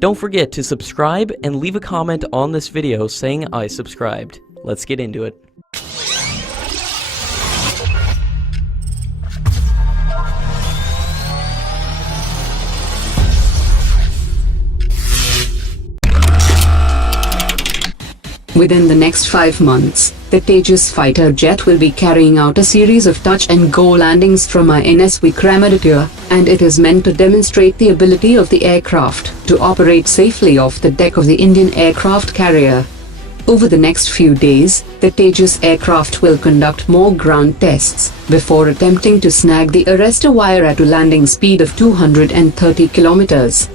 Don't forget to subscribe and leave a comment on this video saying I subscribed. Let's get into it. Within the next 5 months, the Tejas fighter jet will be carrying out a series of touch-and-go landings from INS Vikramaditya, and it is meant to demonstrate the ability of the aircraft to operate safely off the deck of the Indian aircraft carrier. Over the next few days, the Tejas aircraft will conduct more ground tests before attempting to snag the arrestor wire at a landing speed of 230 kilometers.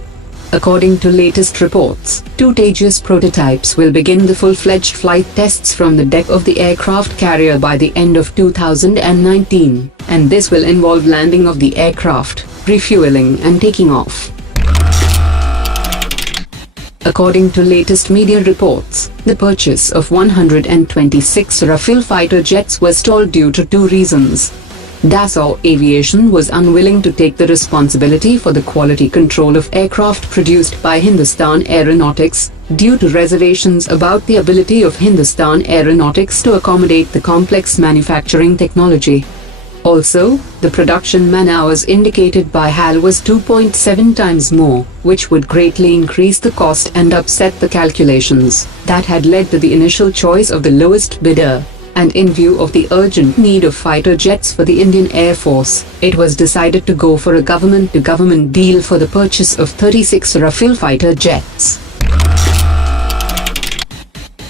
According to latest reports, 2 Tejas prototypes will begin the full-fledged flight tests from the deck of the aircraft carrier by the end of 2019, and this will involve landing of the aircraft, refueling and taking off. According to latest media reports, the purchase of 126 Rafale fighter jets was stalled due to 2 reasons. Dassault Aviation was unwilling to take the responsibility for the quality control of aircraft produced by Hindustan Aeronautics, due to reservations about the ability of Hindustan Aeronautics to accommodate the complex manufacturing technology. Also, the production man-hours indicated by HAL was 2.7 times more, which would greatly increase the cost and upset the calculations that had led to the initial choice of the lowest bidder. And in view of the urgent need of fighter jets for the Indian Air Force, it was decided to go for a government-to-government deal for the purchase of 36 Rafale fighter jets.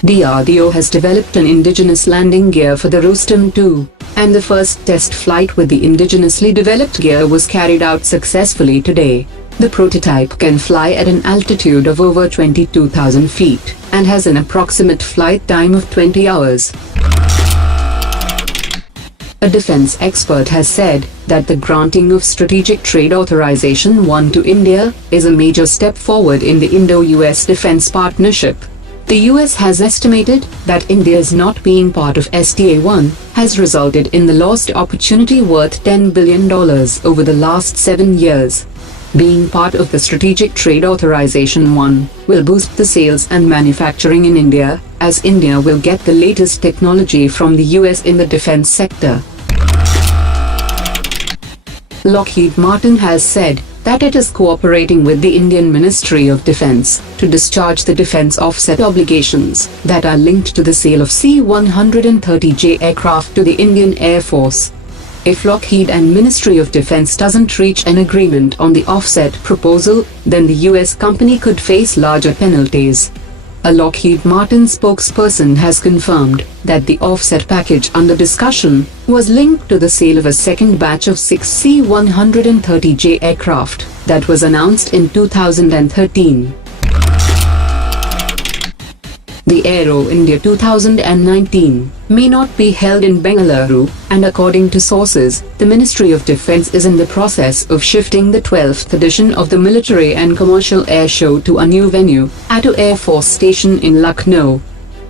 DRDO has developed an indigenous landing gear for the Rustom 2, and the first test flight with the indigenously developed gear was carried out successfully today. The prototype can fly at an altitude of over 22,000 feet, and has an approximate flight time of 20 hours. A defense expert has said that the granting of Strategic Trade Authorization 1 to India is a major step forward in the Indo-US defense partnership. The US has estimated that India's not being part of STA-1 has resulted in the lost opportunity worth $10 billion over the last 7 years. Being part of the Strategic Trade Authorization 1 will boost the sales and manufacturing in India, as India will get the latest technology from the US in the defense sector. Lockheed Martin has said that it is cooperating with the Indian Ministry of Defense to discharge the defense offset obligations that are linked to the sale of C-130J aircraft to the Indian Air Force. If Lockheed and Ministry of Defense doesn't reach an agreement on the offset proposal, then the US company could face larger penalties. A Lockheed Martin spokesperson has confirmed that the offset package under discussion was linked to the sale of a second batch of 6 C-130J aircraft that was announced in 2013. The Aero India 2019 may not be held in Bengaluru, and according to sources, the Ministry of Defense is in the process of shifting the 12th edition of the Military and Commercial Air Show to a new venue, at Aero Air Force Station in Lucknow.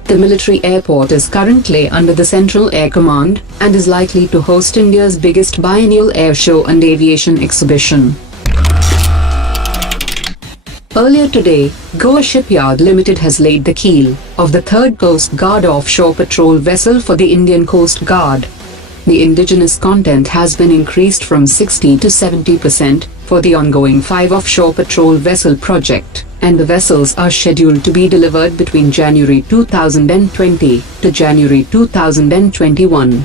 The military airport is currently under the Central Air Command, and is likely to host India's biggest biennial air show and aviation exhibition. Earlier today, Goa Shipyard Limited has laid the keel of the 3rd Coast Guard offshore patrol vessel for the Indian Coast Guard. The indigenous content has been increased from 60 to 70% for the ongoing 5 offshore patrol vessel project, and the vessels are scheduled to be delivered between January 2020 to January 2021.